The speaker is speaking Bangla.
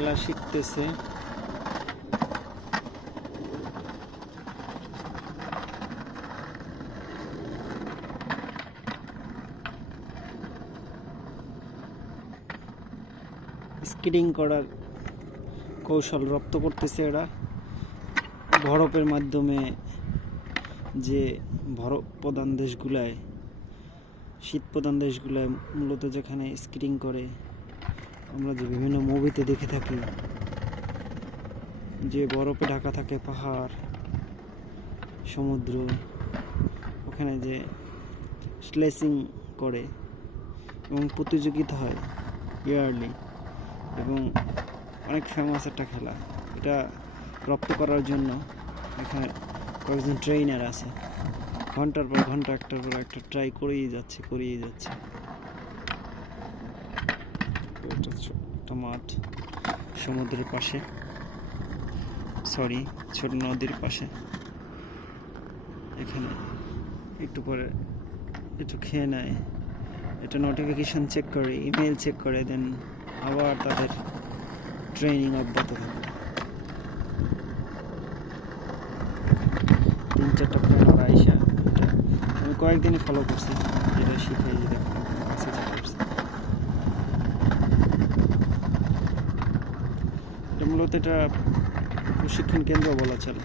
খেলা শিখতেছে। স্কেটিং করার কৌশল রপ্ত করতেছে এরা বরফের মাধ্যমে। যে বরফ প্রধান দেশগুলায়, শীত প্রধান দেশগুলায় মূলত যেখানে স্কেটিং করে, আমরা যে বিভিন্ন মুভিতে দেখে থাকি যে বরফে ঢাকা থাকে পাহাড়, সমুদ্র, ওখানে যে স্লেসিং করে এবং প্রতিযোগিতা হয় ইয়ারলি, এবং অনেক ফেমাস একটা খেলা। এটা রপ্ত করার জন্য এখানে কয়েকজন ট্রেনার আছে, ঘন্টার পর ঘন্টা একটার পর একটা ট্রাই করেই যাচ্ছে। একটা মাঠ সমুদ্রের পাশে, ছোট নদীর পাশে। এখানে একটু পরে একটু খেয়ে নেয়, এটা নোটিফিকেশন চেক করে, ইমেল চেক করে, দেন আবার তাদের ট্রেনিং অব্যাহত থাকে। 3-4টা ফ্রেন্ড ওরা আইসা, আমি কয়েকদিনই ফলো করছি, যেটা শিখাই যে এটা মূলত এটা প্রশিক্ষণ কেন্দ্র বলা চলে।